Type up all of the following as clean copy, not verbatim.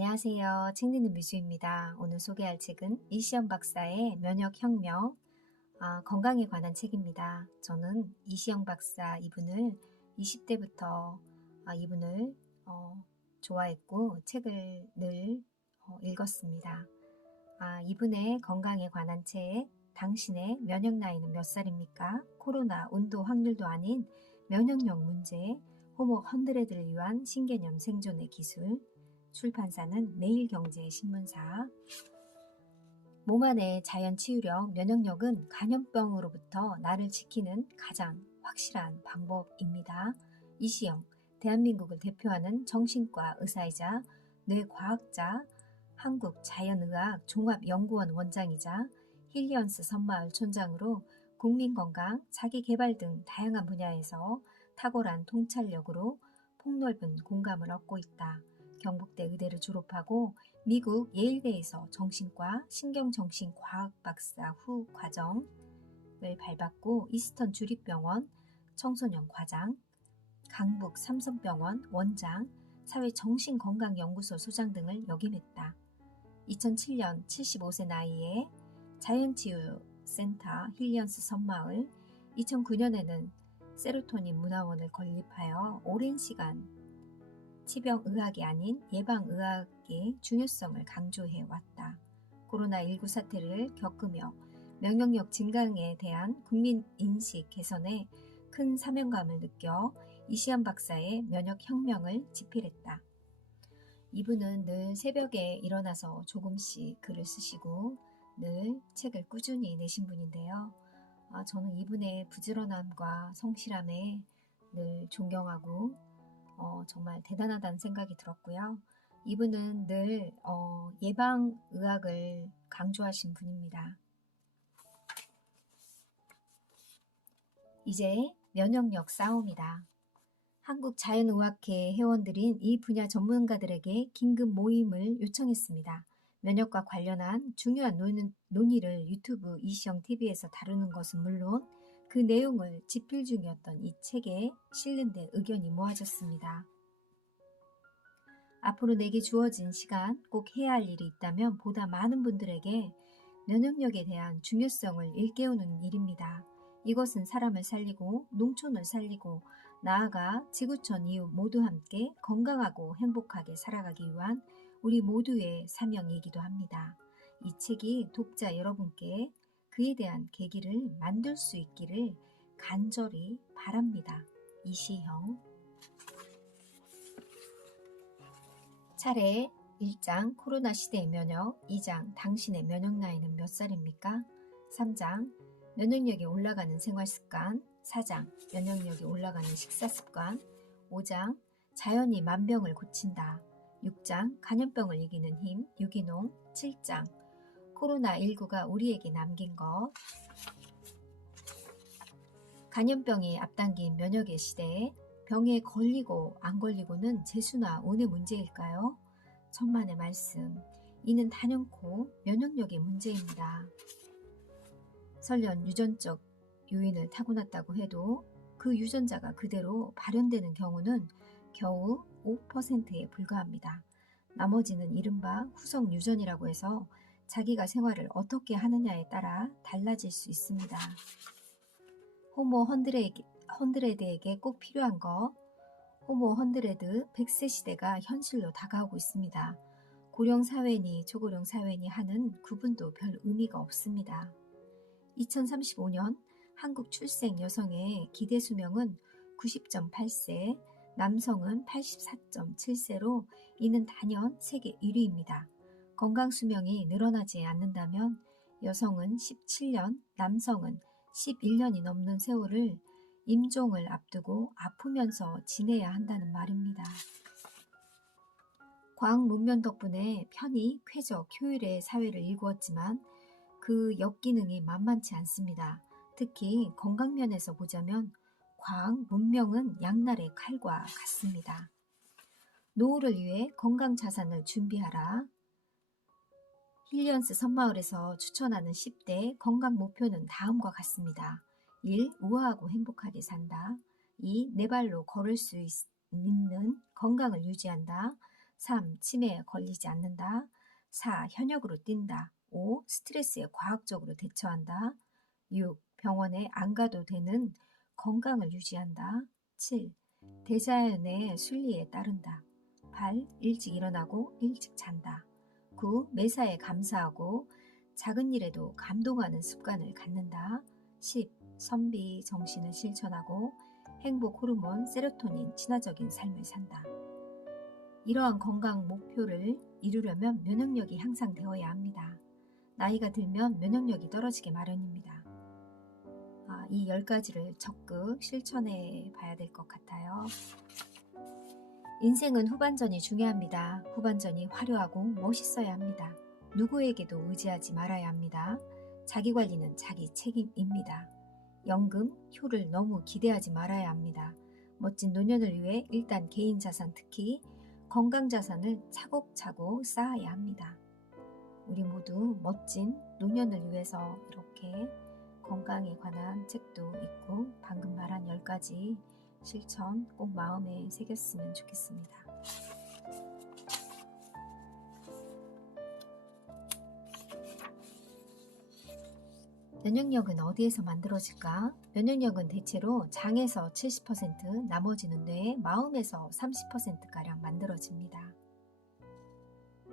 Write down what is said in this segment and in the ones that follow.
안녕하세요. 책 읽는 미주입니다. 오늘 소개할 책은 이시영 박사의 면역혁명, 건강에 관한 책입니다. 저는 이시영 박사 이분을 20대부터 이분을 좋아했고 책을 늘 읽었습니다. 이분의 건강에 관한 책, 당신의 면역 나이는 몇 살입니까? 코로나 온도 확률도 아닌 면역력 문제, 호모 헌드레드를 위한 신개념 생존의 기술, 출판사는 매일경제신문사. 몸 안의 자연 치유력, 면역력은 감염병으로부터 나를 지키는 가장 확실한 방법입니다. 이시영, 대한민국을 대표하는 정신과 의사이자 뇌과학자, 한국자연의학 종합연구원 원장이자 힐리언스 섬마을 촌장으로 국민건강, 자기개발 등 다양한 분야에서 탁월한 통찰력으로 폭넓은 공감을 얻고 있다. 경북대 의대를 졸업하고 미국 예일대에서 정신과 신경정신과학 박사 후 과정을 밟았고 이스턴 주립병원 청소년 과장, 강북 삼성병원 원장, 사회정신건강연구소 소장 등을 역임했다. 2007년 75세 나이에 자연치유센터 힐리언스 섬마을, 2009년에는 세로토닌 문화원을 건립하여 오랜 시간 치병의학이 아닌 예방의학의 중요성을 강조해왔다. 코로나19 사태를 겪으며 면역력 증강에 대한 국민인식 개선에 큰 사명감을 느껴 이시영 박사의 면역혁명을 집필했다. 이분은 늘 새벽에 일어나서 조금씩 글을 쓰시고 늘 책을 꾸준히 내신 분인데요. 저는 이분의 부지런함과 성실함에 늘 존경하고 정말 대단하다는 생각이 들었고요. 이분은 늘 예방의학을 강조하신 분입니다. 이제 면역력 싸움이다. 한국자연의학회 회원들인 이 분야 전문가들에게 긴급 모임을 요청했습니다. 면역과 관련한 중요한 논의를 유튜브 이시영 TV에서 다루는 것은 물론 그 내용을 집필 중이었던 이 책에 실린 데 의견이 모아졌습니다. 앞으로 내게 주어진 시간 꼭 해야 할 일이 있다면 보다 많은 분들에게 면역력에 대한 중요성을 일깨우는 일입니다. 이것은 사람을 살리고 농촌을 살리고 나아가 지구촌 이웃 모두 함께 건강하고 행복하게 살아가기 위한 우리 모두의 사명이기도 합니다. 이 책이 독자 여러분께 그에 대한 계기를 만들 수 있기를 간절히 바랍니다. 이시영. 차례 1장 코로나 시대의 면역, 2장 당신의 면역 나이는 몇 살입니까? 3장 면역력이 올라가는 생활습관, 4장 면역력이 올라가는 식사습관, 5장 자연이 만병을 고친다, 6장 감염병을 이기는 힘, 유기농, 7장 코로나19가 우리에게 남긴 것, 감염병이 앞당긴 면역의 시대에 병에 걸리고 안 걸리고는 재수나 운의 문제일까요? 천만의 말씀, 이는 단연코 면역력의 문제입니다. 설령 유전적 요인을 타고났다고 해도 그 유전자가 그대로 발현되는 경우는 겨우 5%에 불과합니다. 나머지는 이른바 후속 유전이라고 해서 자기가 생활을 어떻게 하느냐에 따라 달라질 수 있습니다. 호모 헌드레드에게 꼭 필요한 것, 호모 헌드레드 100세 시대가 현실로 다가오고 있습니다. 고령 사회니 초고령 사회니 하는 구분도 별 의미가 없습니다. 2035년 한국 출생 여성의 기대 수명은 90.8세, 남성은 84.7세로 이는 단연 세계 1위입니다. 건강 수명이 늘어나지 않는다면 여성은 17년, 남성은 11년이 넘는 세월을 임종을 앞두고 아프면서 지내야 한다는 말입니다. 과학 문명 덕분에 편의, 쾌적, 효율의 사회를 일구었지만 그 역기능이 만만치 않습니다. 특히 건강면에서 보자면 과학 문명은 양날의 칼과 같습니다. 노후를 위해 건강 자산을 준비하라. 힐리언스 섬마을에서 추천하는 10대 건강 목표는 다음과 같습니다. 1. 우아하고 행복하게 산다. 2. 내 발로 걸을 수 있는 건강을 유지한다. 3. 치매에 걸리지 않는다. 4. 현역으로 뛴다. 5. 스트레스에 과학적으로 대처한다. 6. 병원에 안 가도 되는 건강을 유지한다. 7. 대자연의 순리에 따른다. 8. 일찍 일어나고 일찍 잔다. 9. 매사에 감사하고 작은 일에도 감동하는 습관을 갖는다. 10. 선비 정신을 실천하고 행복 호르몬 세로토닌 친화적인 삶을 산다. 이러한 건강 목표를 이루려면 면역력이 향상되어야 합니다. 나이가 들면 면역력이 떨어지게 마련입니다. 이 10가지를 적극 실천해 봐야 될 것 같아요. 인생은 후반전이 중요합니다. 후반전이 화려하고 멋있어야 합니다. 누구에게도 의지하지 말아야 합니다. 자기관리는 자기 책임입니다. 연금, 효를 너무 기대하지 말아야 합니다. 멋진 노년을 위해 일단 개인 자산, 특히 건강 자산을 차곡차곡 쌓아야 합니다. 우리 모두 멋진 노년을 위해서 이렇게 건강에 관한 책도 있고 방금 말한 10가지 실천 꼭 마음에 새겼으면 좋겠습니다. 면역력은 어디에서 만들어질까? 면역력은 대체로 장에서 70%, 나머지는 뇌, 마음에서 30%가량 만들어집니다.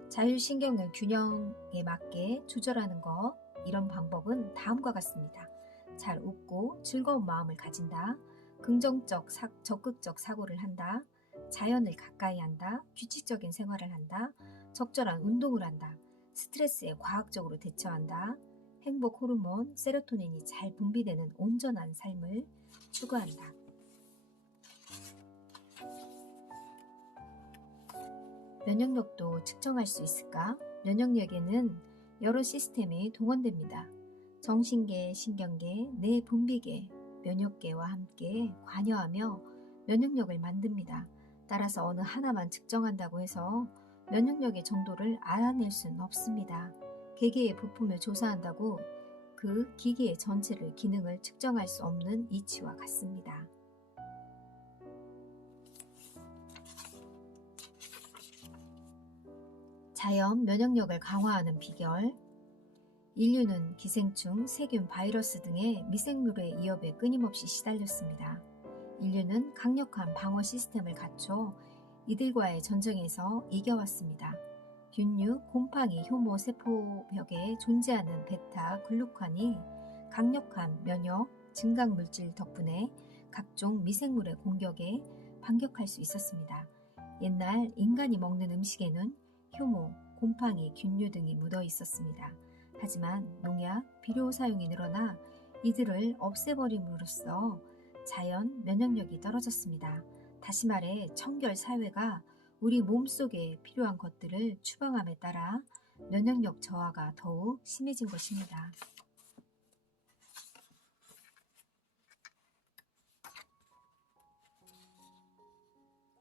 자율신경을 균형에 맞게 조절하는 것, 이런 방법은 다음과 같습니다. 잘 웃고 즐거운 마음을 가진다. 긍정적, 적극적 사고를 한다. 자연을 가까이 한다. 규칙적인 생활을 한다. 적절한 운동을 한다. 스트레스에 과학적으로 대처한다. 행복 호르몬 세로토닌이 잘 분비되는 온전한 삶을 추구한다. 면역력도 측정할 수 있을까? 면역력에는 여러 시스템이 동원됩니다. 정신계, 신경계, 뇌 분비계, 면역계와 함께 관여하며 면역력을 만듭니다. 따라서 어느 하나만 측정한다고 해서 면역력의 정도를 알아낼 수는 없습니다. 개개의 부품을 조사한다고 그 기계의 전체를 기능을 측정할 수 없는 이치와 같습니다. 자연 면역력을 강화하는 비결. 인류는 기생충, 세균, 바이러스 등의 미생물의 위협에 끊임없이 시달렸습니다. 인류는 강력한 방어 시스템을 갖춰 이들과의 전쟁에서 이겨왔습니다. 균류, 곰팡이, 효모 세포벽에 존재하는 베타 글루칸이 강력한 면역, 증강 물질 덕분에 각종 미생물의 공격에 반격할 수 있었습니다. 옛날 인간이 먹는 음식에는 효모, 곰팡이, 균류 등이 묻어 있었습니다. 하지만 농약, 비료 사용이 늘어나 이들을 없애버림으로써 자연 면역력이 떨어졌습니다. 다시 말해 청결 사회가 우리 몸속에 필요한 것들을 추방함에 따라 면역력 저하가 더욱 심해진 것입니다.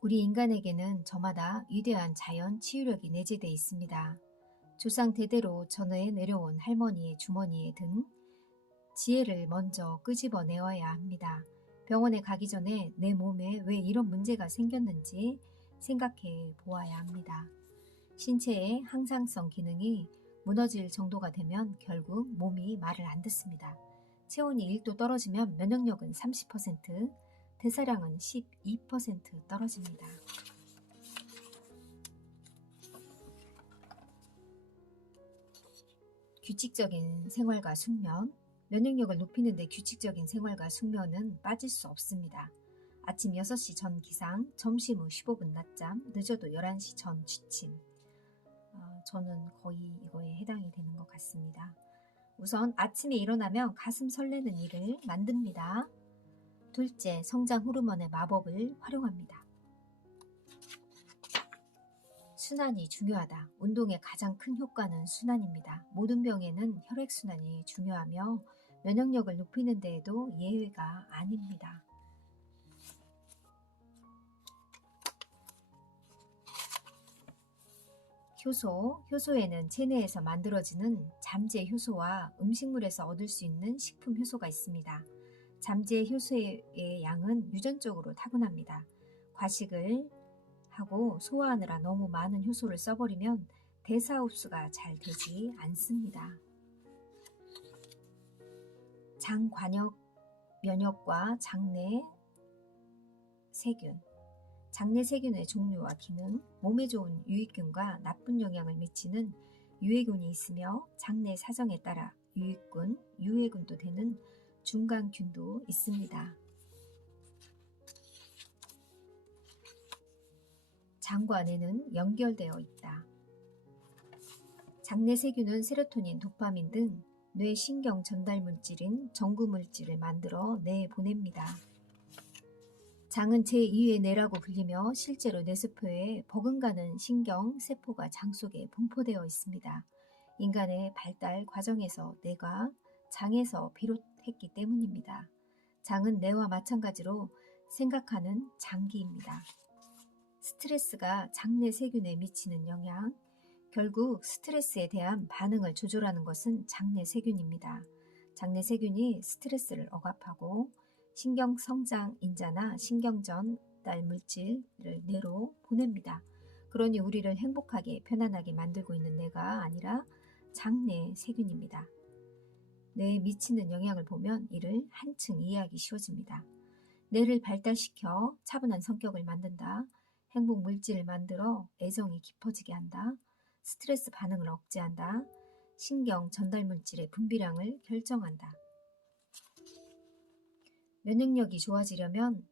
우리 인간에게는 저마다 위대한 자연 치유력이 내재되어 있습니다. 조상 대대로 전해 내려온 할머니의 주머니에 든 지혜를 먼저 끄집어내어야 합니다. 병원에 가기 전에 내 몸에 왜 이런 문제가 생겼는지 생각해 보아야 합니다. 신체의 항상성 기능이 무너질 정도가 되면 결국 몸이 말을 안 듣습니다. 체온이 1도 떨어지면 면역력은 30%, 대사량은 12% 떨어집니다. 규칙적인 생활과 숙면. 면역력을 높이는 데 규칙적인 생활과 숙면은 빠질 수 없습니다. 아침 6시 전 기상, 점심 후 15분 낮잠, 늦어도 11시 전 취침. 저는 거의 이거에 해당이 되는 것 같습니다. 우선 아침에 일어나면 가슴 설레는 일을 만듭니다. 둘째, 성장 호르몬의 마법을 활용합니다. 순환이 중요하다. 운동의 가장 큰 효과는 순환입니다. 모든 병에는 혈액순환이 중요하며 면역력을 높이는 데에도 예외가 아닙니다. 효소에는 체내에서 만들어지는 잠재 효소와 음식물에서 얻을 수 있는 식품 효소가 있습니다. 잠재 효소의 양은 유전적으로 타고납니다. 과식을 하고 소화하느라 너무 많은 효소를 써버리면 대사 흡수가 잘 되지 않습니다. 장관역 면역과 장내 세균. 장내 세균의 종류와 기능, 몸에 좋은 유익균과 나쁜 영향을 미치는 유해균이 있으며 장내 사정에 따라 유익균, 유해균도 되는 중간균도 있습니다. 장과 뇌는 연결되어 있다. 장내 세균은 세로토닌, 도파민 등 뇌 신경 전달 물질인 전구 물질을 만들어 뇌에 보냅니다. 장은 제2의 뇌라고 불리며 실제로 뇌세포에 버금가는 신경 세포가 장 속에 분포되어 있습니다. 인간의 발달 과정에서 뇌가 장에서 비롯했기 때문입니다. 장은 뇌와 마찬가지로 생각하는 장기입니다. 스트레스가 장내 세균에 미치는 영향, 결국 스트레스에 대한 반응을 조절하는 것은 장내 세균입니다. 장내 세균이 스트레스를 억압하고 신경 성장 인자나 신경 전달 물질을 뇌로 보냅니다. 그러니 우리를 행복하게 편안하게 만들고 있는 뇌가 아니라 장내 세균입니다. 뇌에 미치는 영향을 보면 이를 한층 이해하기 쉬워집니다. 뇌를 발달시켜 차분한 성격을 만든다. 행복 물질을 만들어 애정이 깊어지게 한다. 스트레스 반응을 억제한다. 신경 전달 물질의 분비량을 결정한다. 면역력이 좋아지려면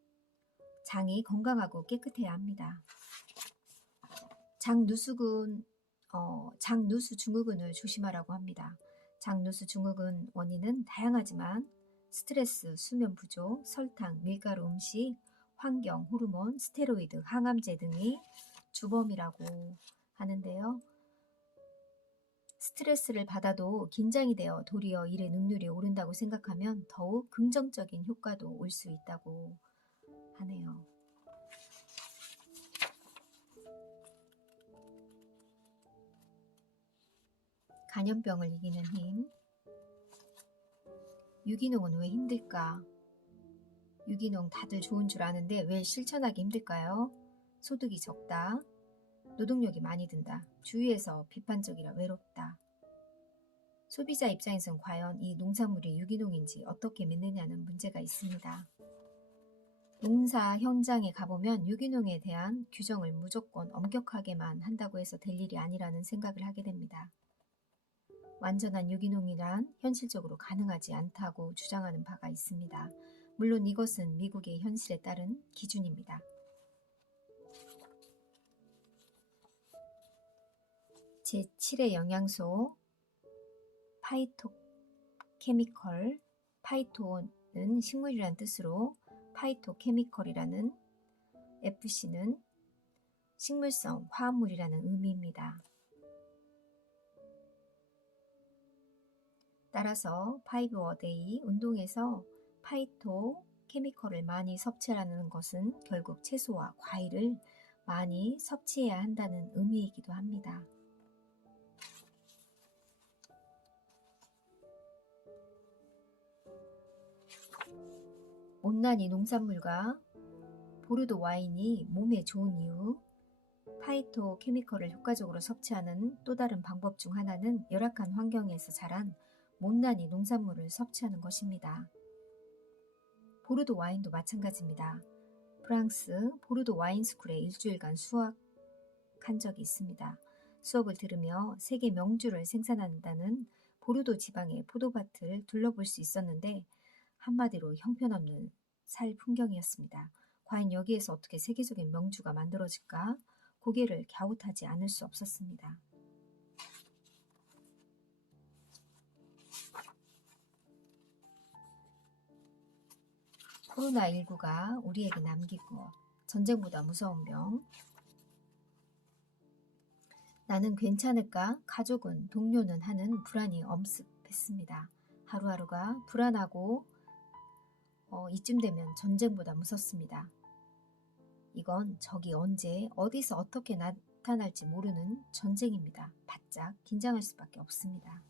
장이 건강하고 깨끗해야 합니다. 장누수 증후군을 조심하라고 합니다. 장누수 증후군 원인은 다양하지만 스트레스, 수면 부족, 설탕, 밀가루 음식, 환경, 호르몬, 스테로이드, 항암제 등이 주범이라고 하는데요. 스트레스를 받아도 긴장이 되어 도리어 일의 능률이 오른다고 생각하면 더욱 긍정적인 효과도 올 수 있다고 하네요. 간염병을 이기는 힘. 유기농은 왜 힘들까? 유기농 다들 좋은 줄 아는데 왜 실천하기 힘들까요? 소득이 적다. 노동력이 많이 든다. 주위에서 비판적이라 외롭다. 소비자 입장에선 과연 이 농산물이 유기농인지 어떻게 믿느냐는 문제가 있습니다. 농사 현장에 가보면 유기농에 대한 규정을 무조건 엄격하게만 한다고 해서 될 일이 아니라는 생각을 하게 됩니다. 완전한 유기농이란 현실적으로 가능하지 않다고 주장하는 바가 있습니다. 물론 이것은 미국의 현실에 따른 기준입니다. 제7의 영양소 파이토케미컬. 파이토는 식물이라는 뜻으로 파이토케미컬이라는 FC는 식물성 화합물이라는 의미입니다. 따라서 5-a 운동에서 파이토케미컬을 많이 섭취하라는 것은 결국 채소와 과일을 많이 섭취해야 한다는 의미이기도 합니다. 온난이 농산물과 보르도 와인이 몸에 좋은 이유. 파이토케미컬을 효과적으로 섭취하는 또 다른 방법 중 하나는 열악한 환경에서 자란 못난이 농산물을 섭취하는 것입니다. 보르도 와인도 마찬가지입니다. 프랑스 보르도 와인스쿨에 일주일간 수학한 적이 있습니다. 수업을 들으며 세계 명주를 생산한다는 보르도 지방의 포도밭을 둘러볼 수 있었는데 한마디로 형편없는 살 풍경이었습니다. 과연 여기에서 어떻게 세계적인 명주가 만들어질까? 고개를 갸웃하지 않을 수 없었습니다. 코로나19가 우리에게 남긴 것, 전쟁보다 무서운 병. 나는 괜찮을까? 가족은, 동료는 하는 불안이 엄습했습니다. 하루하루가 불안하고 이쯤 되면 전쟁보다 무섭습니다. 이건 적이 언제 어디서 어떻게 나타날지 모르는 전쟁입니다. 바짝 긴장할 수밖에 없습니다.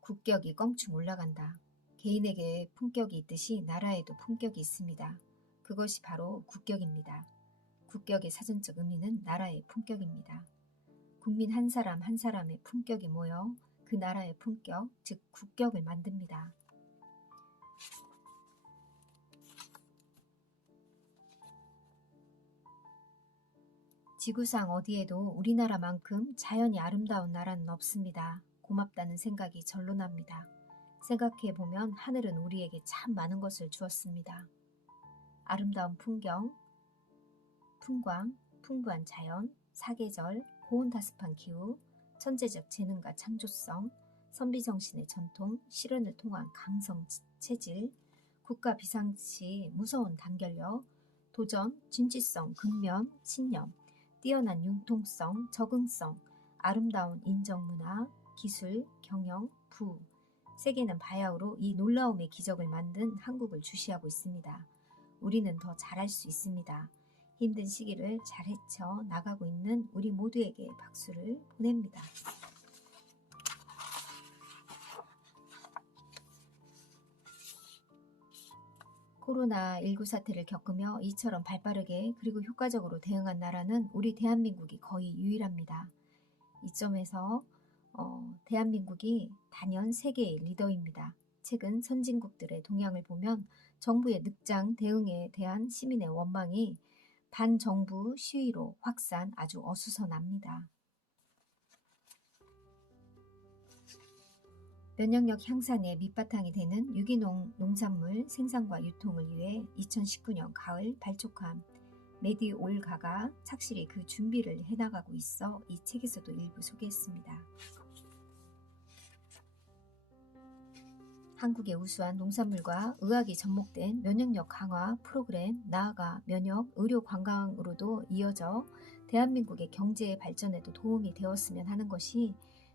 국격이 껑충 올라간다. 개인에게 품격이 있듯이 나라에도 품격이 있습니다. 그것이 바로 국격입니다. 국격의 사전적 의미는 나라의 품격입니다. 국민 한 사람 한 사람의 품격이 모여 그 나라의 품격, 즉 국격을 만듭니다. 지구상 어디에도 우리나라만큼 자연이 아름다운 나라는 없습니다. 고맙다는 생각이 절로 납니다. 생각해보면 하늘은 우리에게 참 많은 것을 주었습니다. 아름다운 풍경, 풍광, 풍부한 자연, 사계절, 고온다습한 기후, 천재적 재능과 창조성, 선비정신의 전통, 실현을 통한 강성 체질, 국가 비상시 무서운 단결력, 도전, 진취성, 근면, 신념, 뛰어난 융통성, 적응성, 아름다운 인정문화, 기술, 경영, 부, 세계는 바야흐로 이 놀라움의 기적을 만든 한국을 주시하고 있습니다. 우리는 더 잘할 수 있습니다. 힘든 시기를 잘 헤쳐 나가고 있는 우리 모두에게 박수를 보냅니다. 코로나19 사태를 겪으며 이처럼 발빠르게 그리고 효과적으로 대응한 나라는 우리 대한민국이 거의 유일합니다. 이 점에서 대한민국이 단연 세계의 리더입니다. 최근 선진국들의 동향을 보면 정부의 늑장 대응에 대한 시민의 원망이 반정부 시위로 확산 아주 어수선합니다. 면역력 향상의 밑바탕이 되는 유기농 농산물 생산과 유통을 위해 2019년 가을 발족한 메디올가가 착실히 그 준비를 해나가고 있어 이 책에서도 일부 소개했습니다. 한국의 우수한 농산물과 의학이 접목된 면역력 강화 프로그램, 나아가 면역, 의료 관광으로도 이어져 대한민국의 경제 발전에도 도움이 되었으면 하는 것이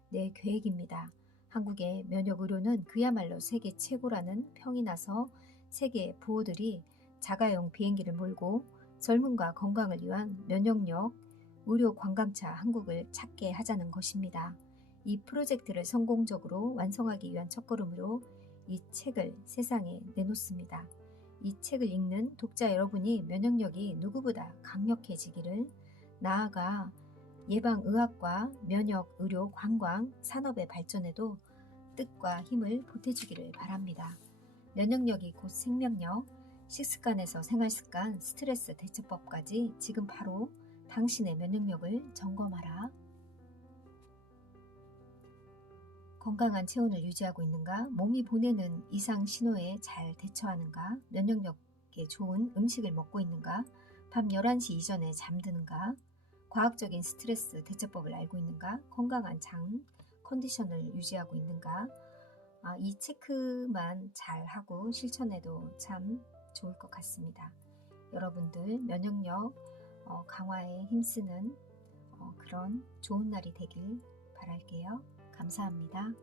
내 계획입니다. 한국의 면역 의료는 그야말로 세계 최고라는 평이 나서 세계 부호들이 자가용 비행기를 몰고 젊음과 건강을 위한 면역력, 의료 관광차 한국을 찾게 하자는 것입니다. 이 프로젝트를 성공적으로 완성하기 위한 첫걸음으로 이 책을 세상에 내놓습니다. 이 책을 읽는 독자 여러분이 면역력이 누구보다 강력해지기를, 나아가 예방의학과 면역, 의료, 관광, 산업의 발전에도 뜻과 힘을 보태주기를 바랍니다. 면역력이 곧 생명력, 식습관에서 생활습관, 스트레스 대처법까지 지금 바로 당신의 면역력을 점검하라. 건강한 체온을 유지하고 있는가? 몸이 보내는 이상 신호에 잘 대처하는가? 면역력에 좋은 음식을 먹고 있는가? 밤 11시 이전에 잠드는가? 과학적인 스트레스 대처법을 알고 있는가? 건강한 장 컨디션을 유지하고 있는가? 이 체크만 잘 하고 실천해도 참 좋을 것 같습니다. 여러분들 면역력 강화에 힘쓰는 그런 좋은 날이 되길 바랄게요. 감사합니다.